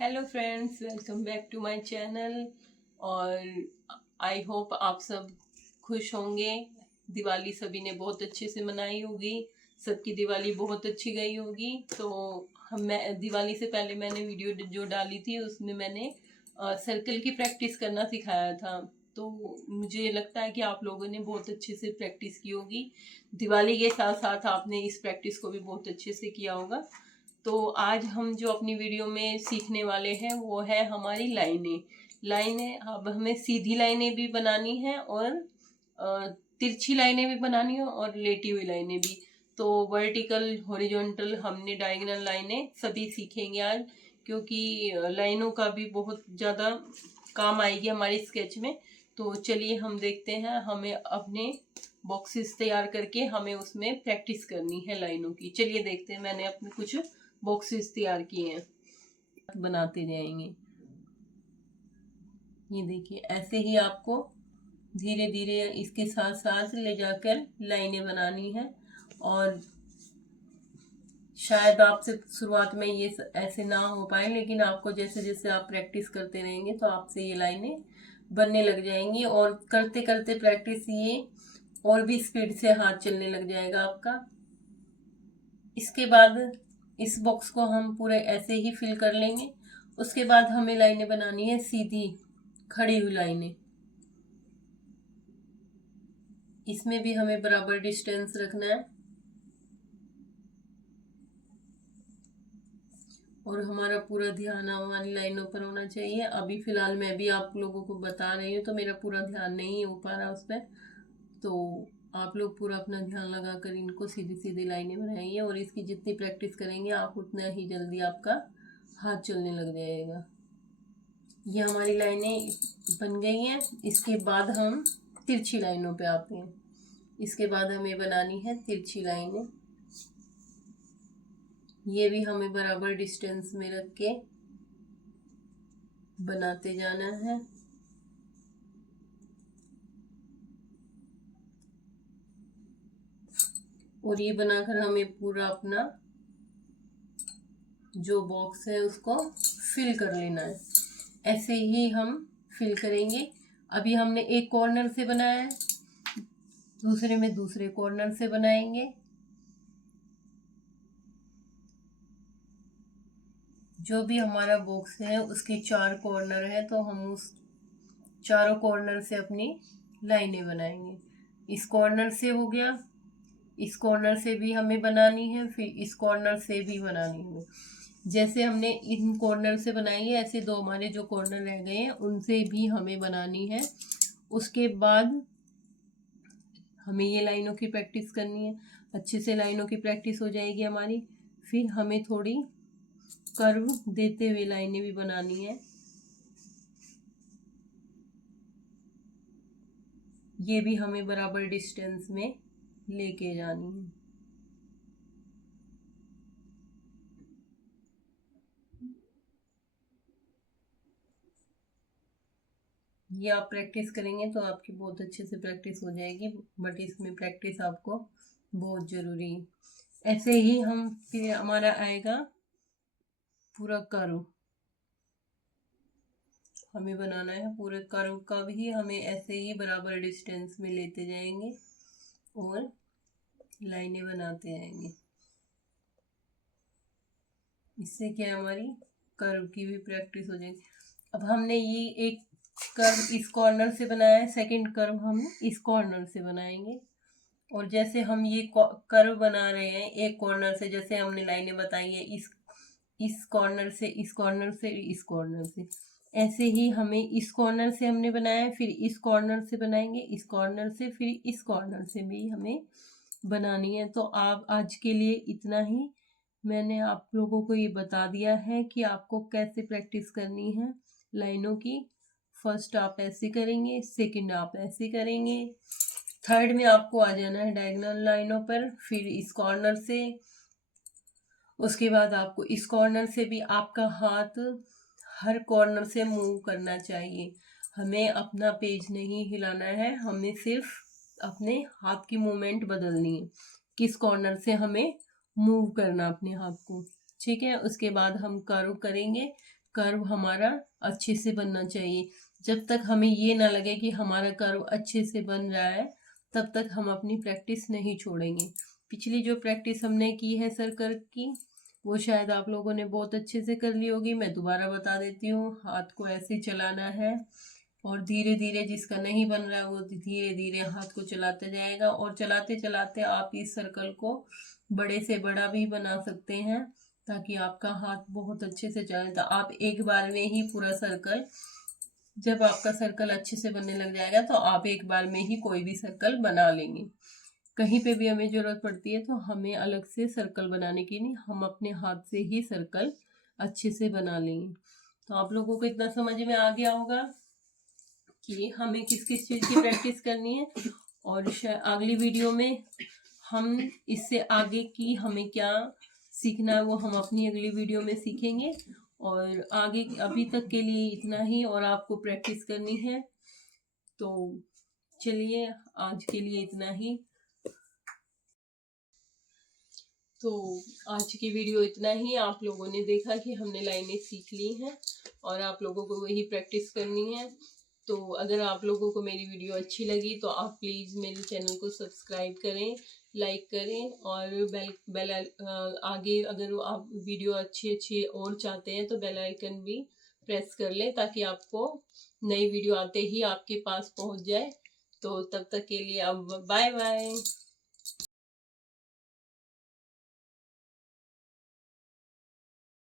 Hello friends, welcome back to my channel. और I hope आप सब खुश होंगे। दिवाली सभी ने बहुत अच्छे से मनाई होगी, सबकी दिवाली बहुत अच्छी गई होगी। तो मैं दिवाली से पहले मैंने वीडियो जो डाली थी उसमें मैंने सर्कल की प्रैक्टिस करना सिखाया था। तो मुझे लगता है कि आप लोगों ने बहुत अच्छे से प्रैक्टिस की होगी। दिवाली के साथ साथ आपने इस प्रैक्टिस को भी बहुत अच्छे से किया होगा। तो आज हम जो अपनी वीडियो में सीखने वाले हैं वो है हमारी लाइनें। अब हमें सीधी लाइनें भी बनानी है और तिरछी लाइनें भी बनानी है और लेटी हुई लाइनें भी। तो वर्टिकल, हॉरिजॉन्टल, हमने डायगोनल लाइनें सभी सीखेंगे आज, क्योंकि लाइनों का भी बहुत ज़्यादा काम आएगी हमारे स्केच में। तो चलिए हम देखते हैं, हमें अपने बॉक्सेस तैयार करके हमें उसमें प्रैक्टिस करनी है लाइनों की। चलिए देखते हैं, मैंने अपने कुछ बॉक्सेस तैयार किए हैं, बनाते जाएंगे। ये देखिए, ऐसे ही आपको धीरे धीरे इसके साथ साथ ले जाकर लाइनें बनानी है। और शायद आपसे शुरुआत में ये ऐसे ना हो पाए, लेकिन आपको जैसे जैसे आप प्रैक्टिस करते रहेंगे तो आपसे ये लाइनें बनने लग जाएंगी। और करते करते प्रैक्टिस ये और भी स्पीड से हाथ चलने लग जाएगा आपका। इसके बाद इस बॉक्स को हम पूरे ऐसे ही फिल कर लेंगे। उसके बाद हमें लाइनें बनानी है सीधी खड़ी हुई लाइनें। इसमें भी हमें बराबर डिस्टेंस रखना है और हमारा पूरा ध्यान हमारी लाइनों पर होना चाहिए। अभी फिलहाल मैं भी आप लोगों को बता रही हूँ तो मेरा पूरा ध्यान नहीं हो पा रहा उस पर। तो आप लोग पूरा अपना ध्यान लगाकर इनको सीधी सीधी लाइनें बनाइए और इसकी जितनी प्रैक्टिस करेंगे आप उतना ही जल्दी आपका हाथ चलने लग जाएगा। ये हमारी लाइनें बन गई हैं। इसके बाद हम तिरछी लाइनों पे आते हैं। इसके बाद हमें बनानी है तिरछी लाइनें। ये भी हमें बराबर डिस्टेंस में रख के बनाते जाना है। और ये बनाकर हमें पूरा अपना जो बॉक्स है उसको फिल कर लेना है। ऐसे ही हम फिल करेंगे। अभी हमने एक कॉर्नर से बनाया है, दूसरे में दूसरे कॉर्नर से बनाएंगे। जो भी हमारा बॉक्स है उसके 4 कॉर्नर है, तो हम उस चारों कॉर्नर से अपनी लाइनें बनाएंगे। इस कॉर्नर से हो गया, इस कॉर्नर से भी हमें बनानी है, फिर इस कॉर्नर से भी बनानी है। जैसे हमने इन कॉर्नर से बनाई है, ऐसे दो हमारे जो कॉर्नर रह गए हैं उनसे भी हमें बनानी है। उसके बाद हमें ये लाइनों की प्रैक्टिस करनी है। अच्छे से लाइनों की प्रैक्टिस हो जाएगी हमारी, फिर हमें थोड़ी कर्व देते हुए लाइनें भी बनानी है। ये भी हमें बराबर डिस्टेंस में लेके जानी है। ये आप प्रैक्टिस करेंगे तो आपकी बहुत अच्छे से प्रैक्टिस हो जाएगी, बट इसमें प्रैक्टिस आपको बहुत ज़रूरी है। ऐसे ही हम फिर हमारा आएगा पूरा कर्व। हमें बनाना है पूरे कर्व का भी, हमें ऐसे ही बराबर डिस्टेंस में लेते जाएंगे और लाइनें बनाते जाएंगे। इससे क्या है, हमारी कर्व की भी प्रैक्टिस हो जाएगी। अब हमने ये एक कर्व इस कॉर्नर से बनाया है, सेकंड कर्व हम इस कॉर्नर से बनाएंगे। और जैसे हम ये कर्व बना रहे हैं एक कॉर्नर से, जैसे हमने लाइनें बताई है इस कॉर्नर से, इस कॉर्नर से, इस कॉर्नर से, ऐसे ही हमें इस कॉर्नर से हमने बनाया है, फिर इस कॉर्नर से बनाएंगे, इस कॉर्नर से, फिर इस कॉर्नर से भी हमें बनानी है। तो आप आज के लिए इतना ही। मैंने आप लोगों को ये बता दिया है कि आपको कैसे प्रैक्टिस करनी है लाइनों की। फर्स्ट आप ऐसे करेंगे, सेकंड आप ऐसे करेंगे, थर्ड में आपको आ जाना है डायगोनल लाइनों पर, फिर इस कॉर्नर से। उसके बाद आपको इस कॉर्नर से भी आपका हाथ हर कॉर्नर से मूव करना चाहिए। हमें अपना पेज नहीं हिलाना है, हमें सिर्फ अपने हाथ की मूवमेंट बदलनी है, किस कॉर्नर से हमें मूव करना अपने हाथ को। ठीक है, उसके बाद हम कर्व करेंगे। कर्व हमारा अच्छे से बनना चाहिए। जब तक हमें ये ना लगे कि हमारा कर्व अच्छे से बन रहा है, तब तक हम अपनी प्रैक्टिस नहीं छोड़ेंगे। पिछली जो प्रैक्टिस हमने की है सर्कल की, वो शायद आप लोगों ने बहुत अच्छे से कर ली होगी। मैं दोबारा बता देती हूँ। हाथ को ऐसे चलाना है और धीरे धीरे, जिसका नहीं बन रहा है वो धीरे धीरे हाथ को चलाते जाएगा, और चलाते चलाते आप इस सर्कल को बड़े से बड़ा भी बना सकते हैं, ताकि आपका हाथ बहुत अच्छे से चले। तो आप एक बार में ही पूरा सर्कल, जब आपका सर्कल अच्छे से बनने लग जाएगा तो आप एक बार में ही कोई भी सर्कल बना लेंगे। कहीं पे भी हमें ज़रूरत पड़ती है तो हमें अलग से सर्कल बनाने की नहीं, हम अपने हाथ से ही सर्कल अच्छे से बना लेंगे। तो आप लोगों को इतना समझ में आ गया होगा कि हमें किस किस चीज़ की प्रैक्टिस करनी है, और अगली वीडियो में हम इससे आगे की हमें क्या सीखना है वो हम अपनी अगली वीडियो में सीखेंगे। और आगे अभी तक के लिए इतना ही, और आपको प्रैक्टिस करनी है। तो चलिए आज के लिए इतना ही। तो आज की वीडियो इतना ही। आप लोगों ने देखा कि हमने लाइनें सीख ली हैं और आप लोगों को वही प्रैक्टिस करनी है। तो अगर आप लोगों को मेरी वीडियो अच्छी लगी तो आप प्लीज़ मेरे चैनल को सब्सक्राइब करें, लाइक करें, और बेल आगे अगर आप वीडियो अच्छी और चाहते हैं तो बेल आइकन भी प्रेस कर लें, ताकि आपको नई वीडियो आते ही आपके पास पहुंच जाए। तो तब तक के लिए अब बाय बाय।